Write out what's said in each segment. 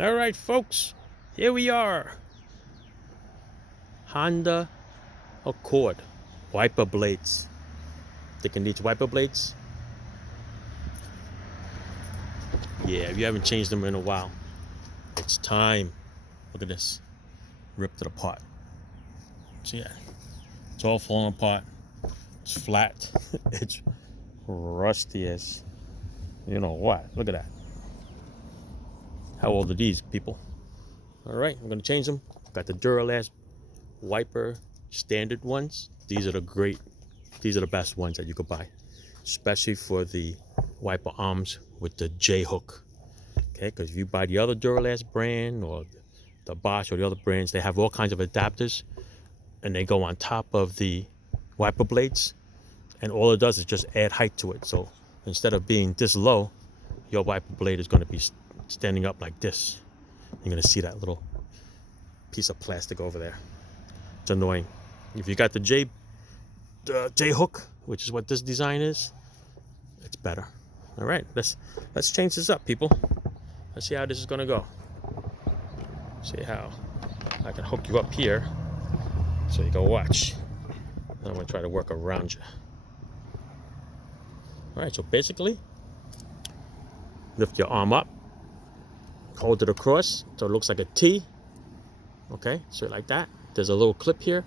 All right, folks, here we are. Honda Accord wiper blades. Thinking these wiper blades? Yeah, if you haven't changed them in a while, it's time. Look at this, ripped it apart. So yeah, it's all falling apart. It's flat. It's rusty as you know what. Look at that. How old are these people? All right, I'm gonna change them. Got the Duralast wiper standard ones. These are the best ones that you could buy, especially for the wiper arms with the J hook. Okay, because if you buy the other Duralast brand or the Bosch or the other brands, they have all kinds of adapters and they go on top of the wiper blades, and all it does is just add height to it. So instead of being this low, your wiper blade is going to be standing up like this. You're going to see that little piece of plastic over there. It's annoying. If you got the J hook, which is what this design is, it's better. All right, let's change this up, people. Let's see how this is gonna go. See how I can hook you up here so you can watch. I'm gonna try to work around you. All right, so basically, lift your arm up, hold it across so it looks like a T. Okay, so like that. There's a little clip here.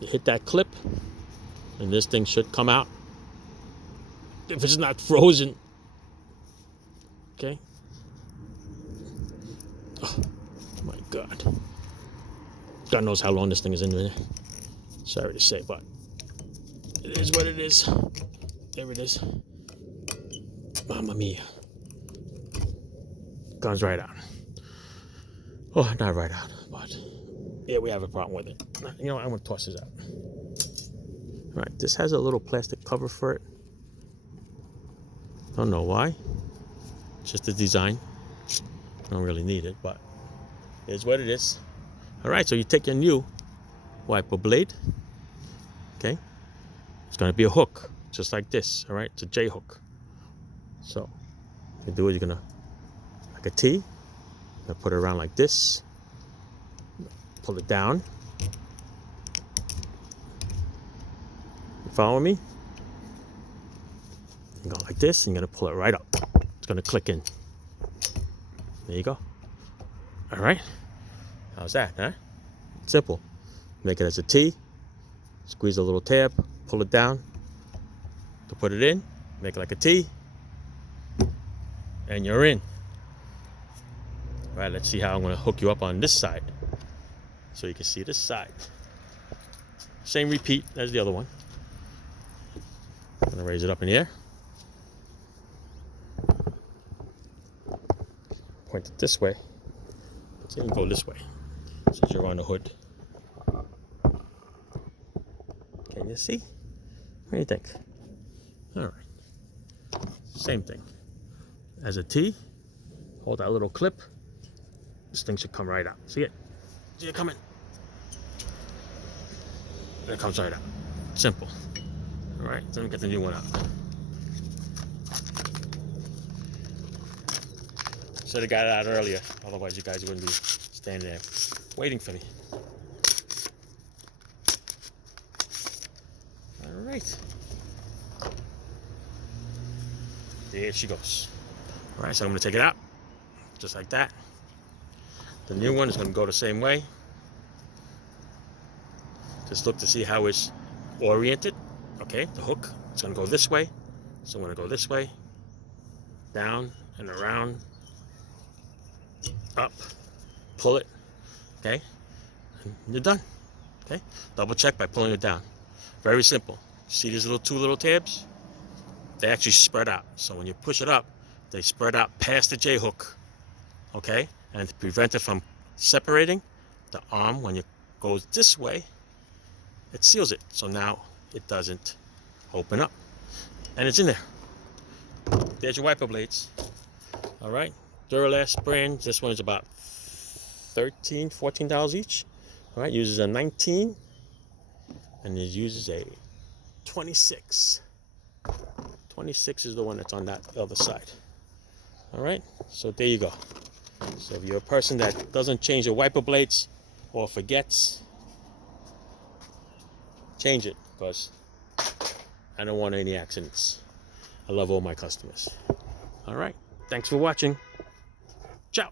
You hit that clip, and this thing should come out. If it's not frozen, okay. Oh my God. God knows how long this thing is in there. Sorry to say, but it is what it is. There it is. Mamma mia. Comes right out. Oh, not right out, but yeah, we have a problem with it. You know what? I'm gonna toss this out. All right, this has a little plastic cover for it. Don't know why. It's just the design. Don't really need it, but it is what it is. All right, so you take your new wiper blade. Okay, it's gonna be a hook, just like this. All right, it's a J hook. So what you do is you're gonna, like a T, you're gonna put it around like this. Pull it down. You follow me? You go like this, and you're gonna pull it right up. It's gonna click in. There you go. All right. How's that, huh? Simple. Make it as a T. Squeeze a little tab. Pull it down. To put it in. Make it like a T. And you're in. All right. Let's see how I'm gonna hook you up on this side, so you can see this side. Same repeat as the other one. I'm gonna raise it up in the air. Point it this way. So you can go this way, since you're on the hood. Can you see? What do you think? All right. Same thing. As a T, hold that little clip. This thing should come right out. See it? See it coming? And it comes right out. Simple. All right, let me get the new one out. Should have got it out earlier. Otherwise, you guys wouldn't be standing there waiting for me. All right. There she goes. All right, so I'm going to take it out. Just like that. The new one is going to go the same way. Just look to see how it's oriented. Okay, the hook, it's going to go this way. So I'm going to go this way, down and around, up, pull it, okay, and you're done. Okay, double check by pulling it down. Very simple. See these two little tabs? They actually spread out. So when you push it up, they spread out past the J hook. Okay, and to prevent it from separating, the arm, when it goes this way, it seals it. So now it doesn't open up. And it's in there. There's your wiper blades. All right, Duralast brand. This one is about $13, $14 each. All right, uses a 19 and it uses a 26. 26 is the one that's on that other side. All right, so there you go. So if you're a person that doesn't change your wiper blades or forgets, change it, because I don't want any accidents. I love all my customers. All right. Thanks for watching. Ciao.